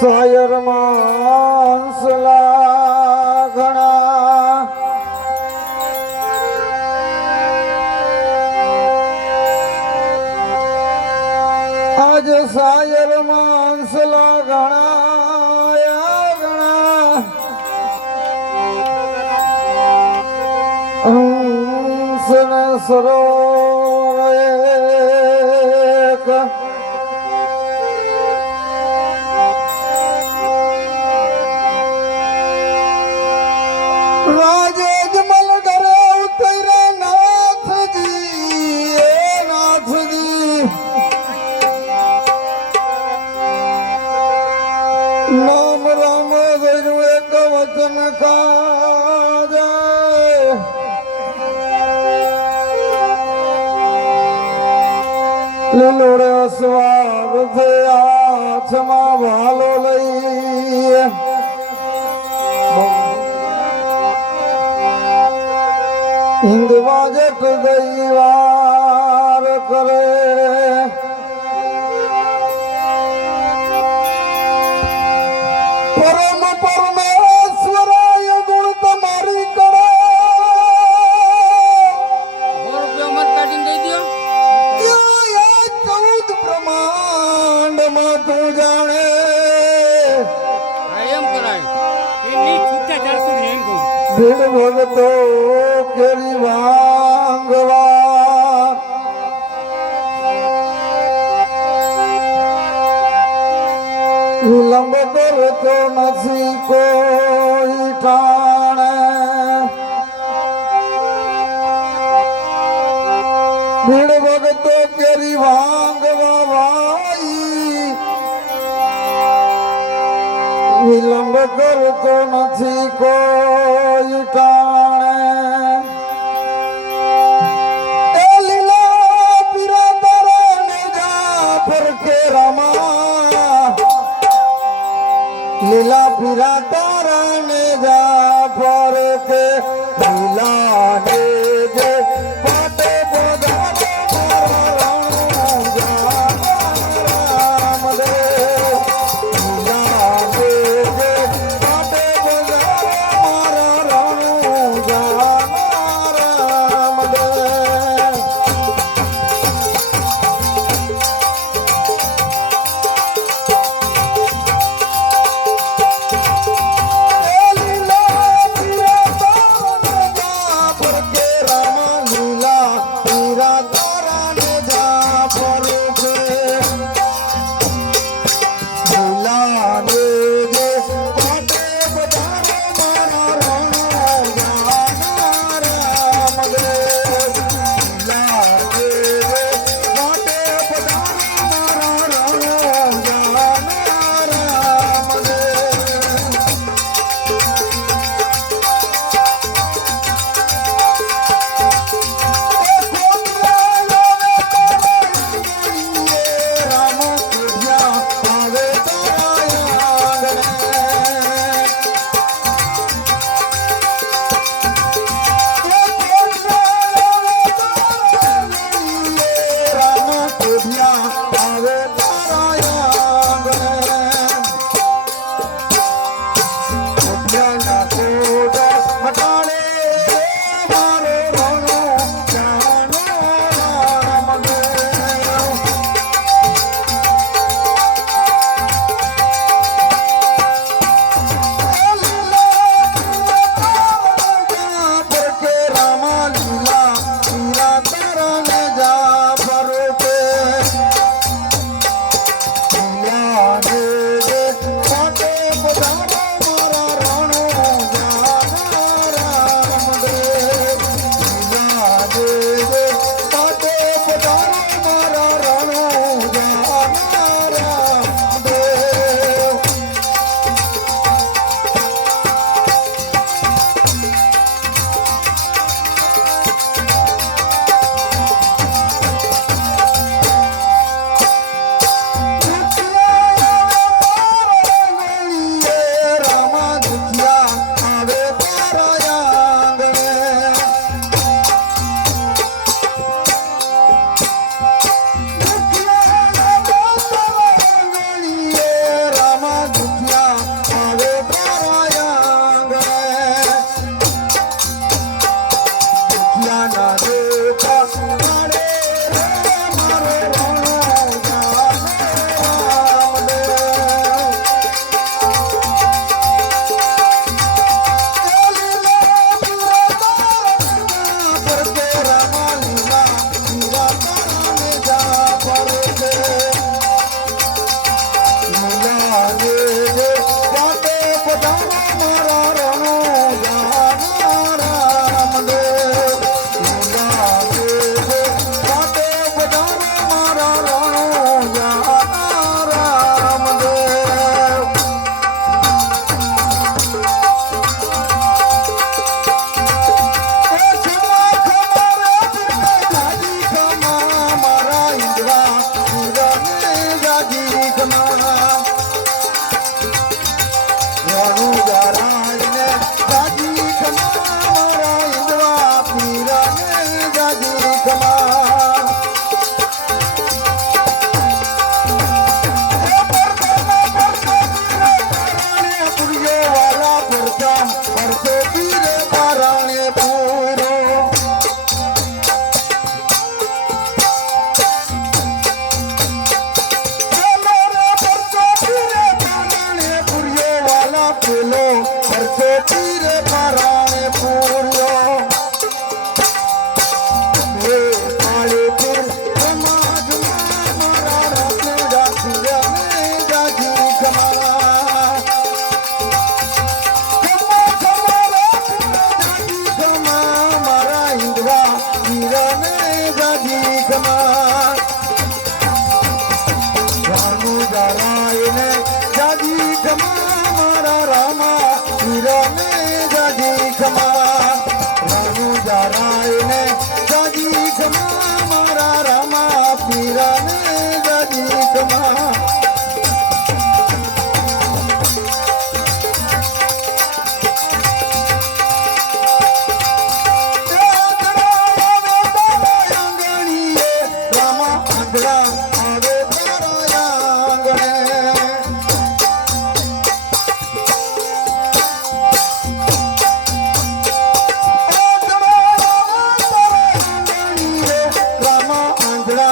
સાયર માનસલા ઘણા આજ સાયર માનસલા ઘણા ઘણા હંસન સરોવર એક રાજે જમલ ઘરે ઉતરે નાથજી એ નાથજી નામ રામ ધર્યું એક વચન કાજે લીલોડે અસવાર છે હાથમાં ભાલો લઈ હિંદવા જટ દૈવાર કરે પરમ પરમેશ્વરાય ગુણ તમારી કરે ચૌદ બ્રહ્માંડમાં તું જાણે ભીડ ભગતો કેરી વાંગવા વિલંબ કરતો નથી કોઈ ઠાણે ભીડ ભગતો કેરી વાંગવા ભાઈ વિલંબ કરતો નથી કોઈ ટાણે એ લીલા પીરા તારા ને જા ફરકે રામા લીલા પીરા તારા ને જા ફરકે લીલા ને જે પાટે બોધારે મારા રાણું જા રામ દે લીલા ને જે પાટે બોધારે મારા રાણું જા રામ દે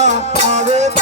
આવે